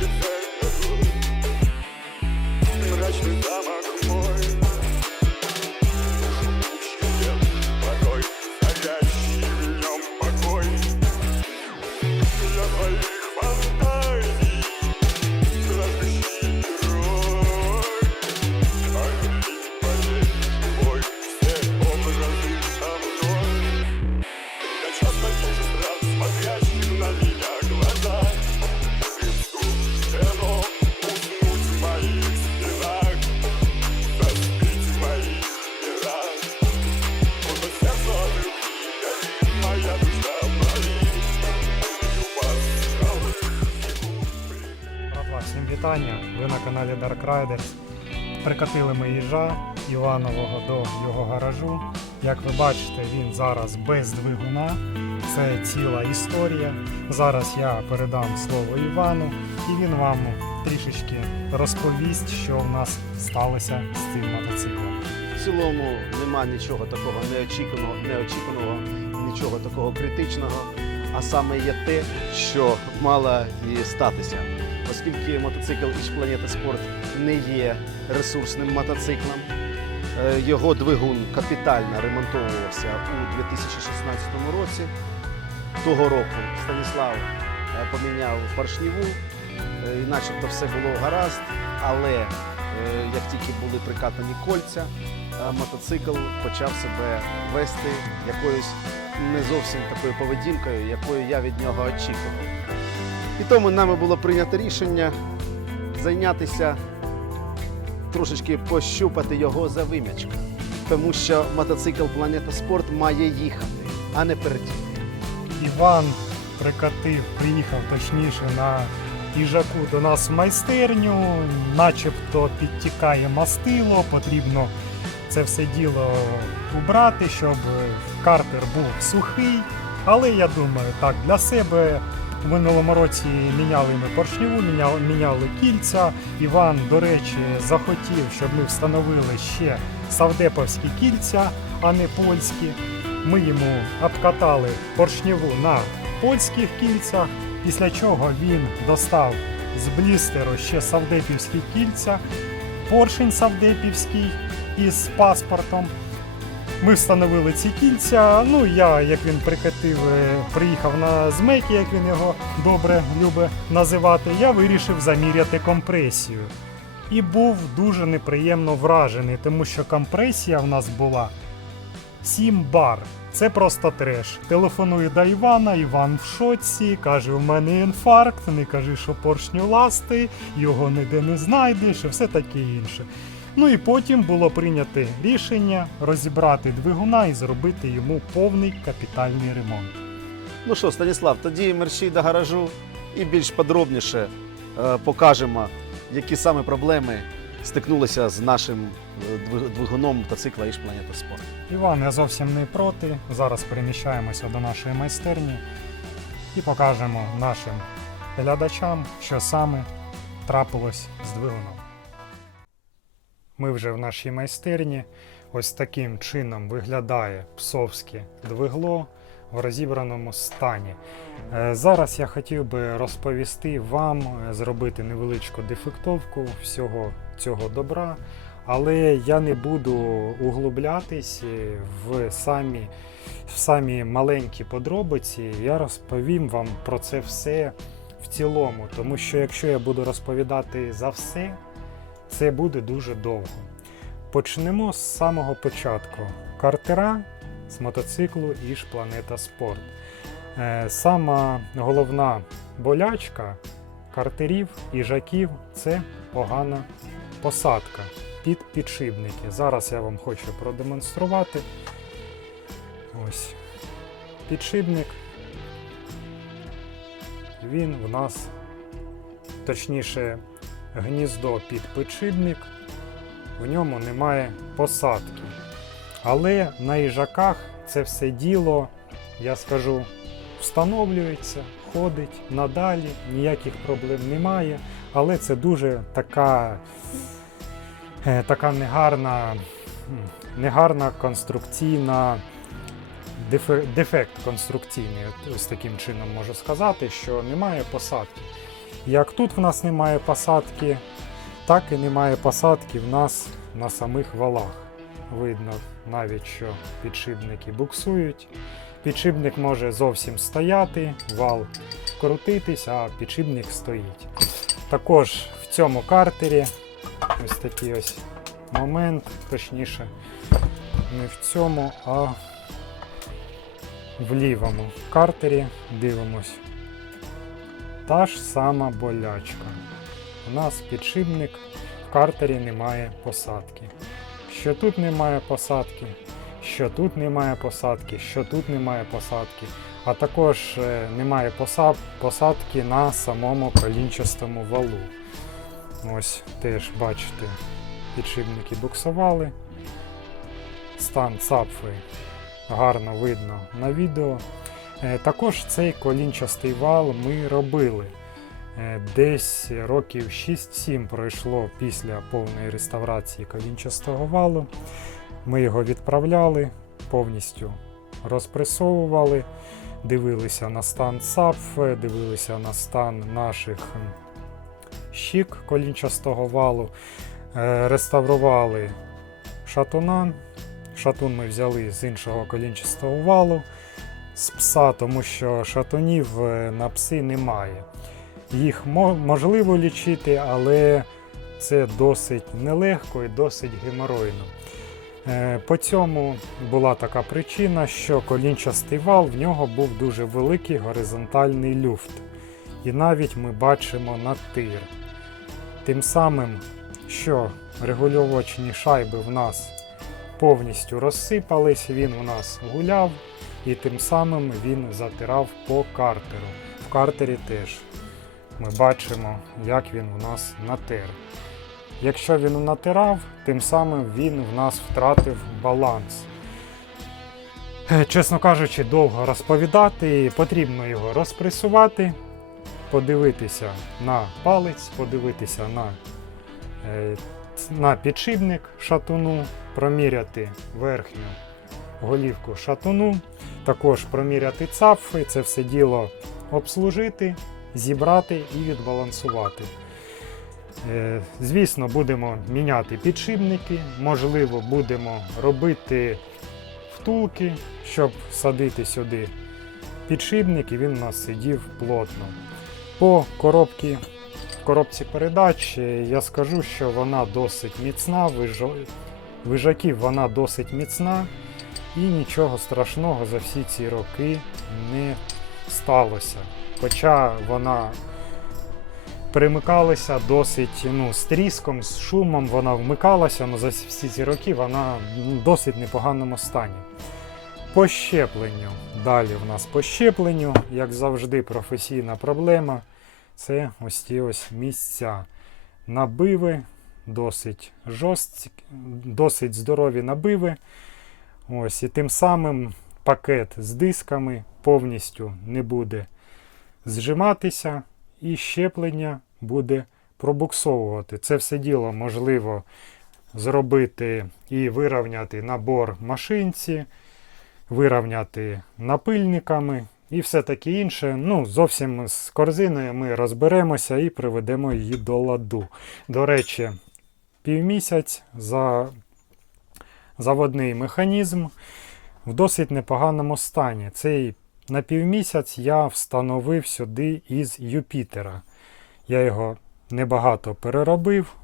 Yes, каналі Dark Riders. Прикатили ми їжа Іванового до його гаражу. Як ви бачите, він зараз без двигуна. Це ціла історія. Зараз я передам слово Івану, і він вам трішечки розповість, що в нас сталося з цим мотоциклом. В цілому нема нічого такого неочікуваного, неочікуваного, нічого такого критичного. А саме є те, що мало і статися. Оскільки мотоцикл із планети спорт не є ресурсним мотоциклом, е, його двигун капітально ремонтовувався у 2016 році. Того року Станіслав е, поміняв поршневу, е, і начебто все було гаразд, але як тільки були прикатані кольця, мотоцикл почав себе вести якоюсь не зовсім такою поведінкою, якою я від нього очікував. І тому нами було прийнято рішення зайнятися трошечки пощупати його за вимячка. Тому що мотоцикл Планета Спорт має їхати, а не перетіти. Іван прикатив, приїхав точніше на їжаку до нас в майстерню, начебто підтікає мастило, потрібно це все діло убрати, щоб картер був сухий. Але я думаю, так, для себе в минулому році міняли ми поршневу, міняли, міняли кільця. Іван, до речі, захотів, щоб ми встановили ще савдеповські кільця, а не польські. Ми йому обкатали поршневу на польських кільцях, після чого він достав з блістеру ще савдепівські кільця, поршень савдепівський із паспортом. Ми встановили ці кільця. Ну, я, як він прикатив, е, приїхав на змейки, як він його добре любить називати, я вирішив заміряти компресію. І був дуже неприємно вражений, тому що компресія в нас була 7 бар. Це просто треш. Телефоную до Івана, Іван в шоці, каже: у мене інфаркт, не кажи, що поршню ласти, його ніде не знайдеш і все таке інше. Ну і потім було прийнято рішення розібрати двигуна і зробити йому повний капітальний ремонт. Ну що, Станіслав, тоді мерщій до гаражу і більш подробніше е, покажемо, які саме проблеми стикнулися з нашим е, двигуном мотоцикла «Іж Планета Спорт. Іван, я зовсім не проти. Зараз переміщаємося до нашої майстерні і покажемо нашим глядачам, що саме трапилось з двигуном. Ми вже в нашій майстерні. Ось таким чином виглядає псовське двигло в розібраному стані. Е, Зараз я хотів би розповісти вам, е, зробити невеличку дефектовку всього цього добра, але я не буду углублятись е, в самі, в самі маленькі подробиці. Я розповім вам про це все в цілому, тому що якщо я буду розповідати за все, це буде дуже довго. Почнемо з самого початку. Картера з мотоциклу Іж Планета Спорт. Е, Сама головна болячка картерів і жаків це погана посадка під підшипники. Зараз я вам хочу продемонструвати. Ось підшипник. Він в нас, точніше, гніздо під підшипник, в ньому немає посадки. Але на їжаках це все діло, я скажу, встановлюється, ходить надалі, ніяких проблем немає. Але це дуже така, е, така негарна, негарна конструкційна дефект конструкційний, ось таким чином можу сказати, що немає посадки. Як тут в нас немає посадки, так і немає посадки в нас на самих валах. Видно навіть, що підшипники буксують. Підшипник може зовсім стояти, вал крутитись, а підшипник стоїть. Також в цьому картері ось такий ось момент, точніше, не в цьому, а в лівому картері дивимось. Та ж сама болячка. У нас підшипник в картері немає посадки. Що тут немає посадки, що тут немає посадки, що тут немає посадки, а також е, немає поса- посадки на самому колінчастому валу. Ось теж бачите, підшипники буксували. Стан цапфи гарно видно на відео. Е, Також цей колінчастий вал ми робили. Е, Десь років 6-7 пройшло після повної реставрації колінчастого валу. Ми його відправляли, повністю розпресовували, дивилися на стан ЦАПФ, дивилися на стан наших щік колінчастого валу, е, реставрували шатуна. Шатун ми взяли з іншого колінчастого валу, з пса, тому що шатунів е, на пси немає. Їх можливо лічити, але це досить нелегко і досить геморойно. Е, По цьому була така причина, що колінчастий вал в нього був дуже великий горизонтальний люфт. І навіть ми бачимо натир. Тим самим, що регульовочні шайби в нас повністю розсипались, він у нас гуляв, і тим самим він затирав по картеру. В картері теж ми бачимо, як він у нас натер. Якщо він натирав, тим самим він в нас втратив баланс. Е, Чесно кажучи, довго розповідати, потрібно його розпресувати, подивитися на палець, подивитися на, е, на підшипник шатуну, проміряти верхню голівку шатуну, також проміряти цапфи, це все діло обслужити, зібрати і відбалансувати. Е, Звісно, будемо міняти підшипники, можливо, будемо робити втулки, щоб садити сюди підшипник, і він у нас сидів плотно. По коробці, коробці передач е, я скажу, що вона досить міцна, вижаків вона досить міцна, і нічого страшного за всі ці роки не сталося. Хоча вона перемикалася досить ну, з тріском, з шумом вона вмикалася, але за всі ці роки вона ну, в досить непоганому стані. По щепленню. Далі в нас по щепленню, як завжди, професійна проблема. Це ось ті ось місця. Набиви, досить жорсткі, досить здорові набиви. Ось, і тим самим пакет з дисками повністю не буде зжиматися, і щеплення буде пробуксовувати. Це все діло можливо зробити і вирівняти набор машинці, вирівняти напильниками і все таке інше. Ну, зовсім з корзиною ми розберемося і приведемо її до ладу. До речі, півмісяць за заводний механізм в досить непоганому стані. Цей на півмісяць я встановив сюди із Юпітера. Я його небагато переробив,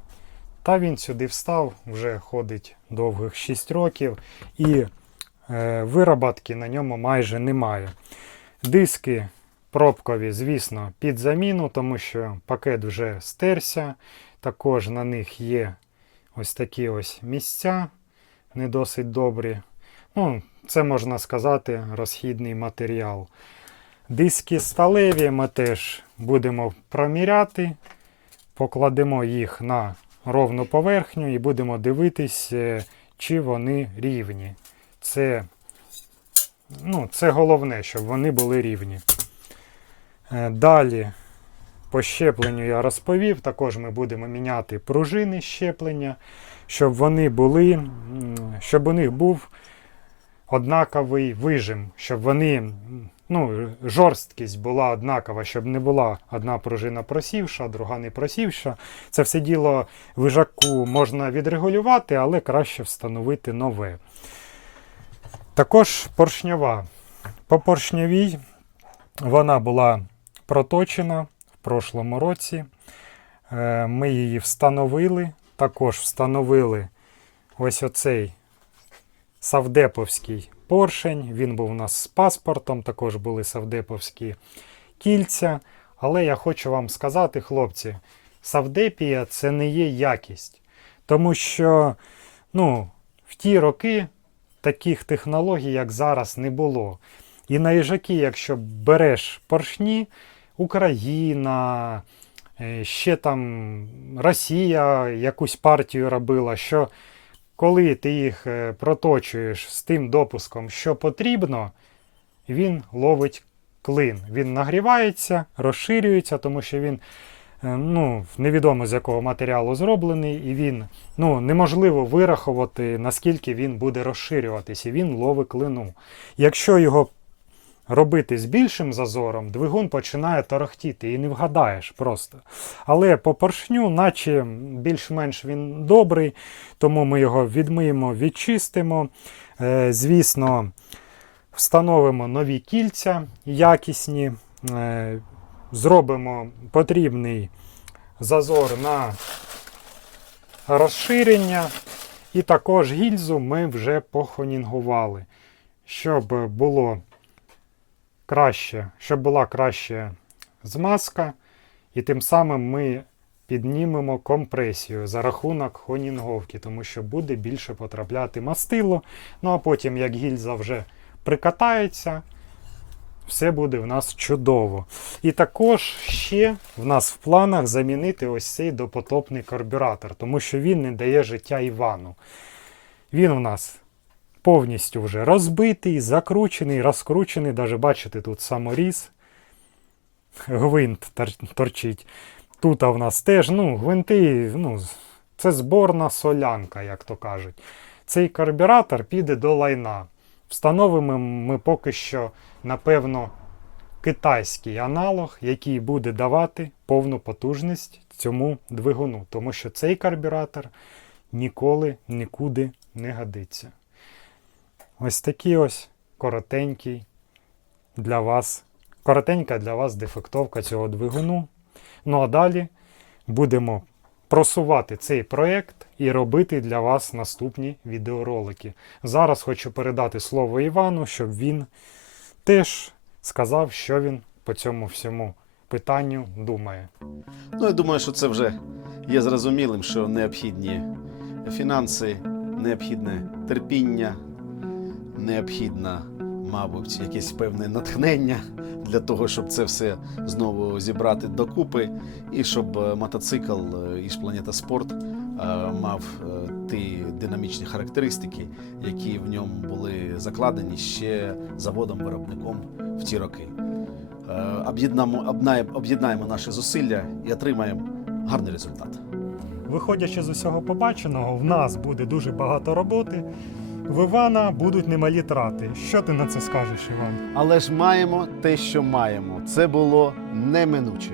та він сюди встав, вже ходить довгих 6 років, і е, вироботки на ньому майже немає. Диски пробкові, звісно, під заміну, тому що пакет вже стерся. Також на них є ось такі ось місця, не досить добрі. Ну, це можна сказати розхідний матеріал. Диски сталеві ми теж будемо проміряти, покладемо їх на ровну поверхню і будемо дивитись, е, чи вони рівні. Це, ну, це головне, щоб вони були рівні. Е, Далі по щепленню я розповів. Також ми будемо міняти пружини щеплення, щоб вони були, щоб у них був однаковий вижим, щоб вони ну, жорсткість була однакова, щоб не була одна пружина просівша, друга не просівша. Це все діло вижаку можна відрегулювати, але краще встановити нове. Також поршньова. По поршньовій вона була проточена в прошлому році. Е, Ми її встановили. Також встановили ось оцей савдеповський поршень. Він був у нас з паспортом, також були савдеповські кільця. Але я хочу вам сказати, хлопці, савдепія це не є якість. Тому що ну, в ті роки таких технологій, як зараз, не було. І на їжаки, якщо береш поршні, Україна, ще там Росія якусь партію робила, що коли ти їх е, проточуєш з тим допуском, що потрібно, він ловить клин. Він нагрівається, розширюється, тому що він е, ну, невідомо з якого матеріалу зроблений, і він ну, неможливо вирахувати, наскільки він буде розширюватись, і він ловить клину. Якщо його робити з більшим зазором, двигун починає торохтіти і не вгадаєш просто. Але по поршню, наче більш-менш він добрий, тому ми його відмиємо, відчистимо. Е, Звісно, встановимо нові кільця якісні, е, зробимо потрібний зазор на розширення. І також гільзу ми вже похонінгували, щоб було краще, щоб була краща змазка, і тим самим ми піднімемо компресію за рахунок хонінговки, тому що буде більше потрапляти мастило. Ну а потім, як гільза вже прикатається, все буде в нас чудово. І також ще в нас в планах замінити ось цей допотопний карбюратор, тому що він не дає життя Івану. Він у нас повністю вже розбитий, закручений, розкручений. Даже бачите, тут саморіз. Гвинт тор- торчить. Тут в нас теж ну, гвинти, ну, це зборна солянка, як то кажуть. Цей карбюратор піде до лайна. Встановимо ми поки що, напевно, китайський аналог, який буде давати повну потужність цьому двигуну, тому що цей карбюратор ніколи нікуди не годиться. Ось такий ось коротенький для вас, коротенька для вас дефектовка цього двигуну. Ну а далі будемо просувати цей проєкт і робити для вас наступні відеоролики. Зараз хочу передати слово Івану, щоб він теж сказав, що він по цьому всьому питанню думає. Ну, я думаю, що це вже є зрозумілим, що необхідні фінанси, необхідне терпіння, необхідне, мабуть, якесь певне натхнення для того, щоб це все знову зібрати докупи, і щоб е, мотоцикл е, із Планета Спорт е, мав ті динамічні характеристики, які в ньому були закладені ще заводом-виробником в ті роки. Об'єднаємо наші зусилля і отримаємо гарний результат. Виходячи з усього побаченого, в нас буде дуже багато роботи. В Івана будуть немалі трати. Що ти на це скажеш, Іван? Але ж маємо те, що маємо. Це було неминуче.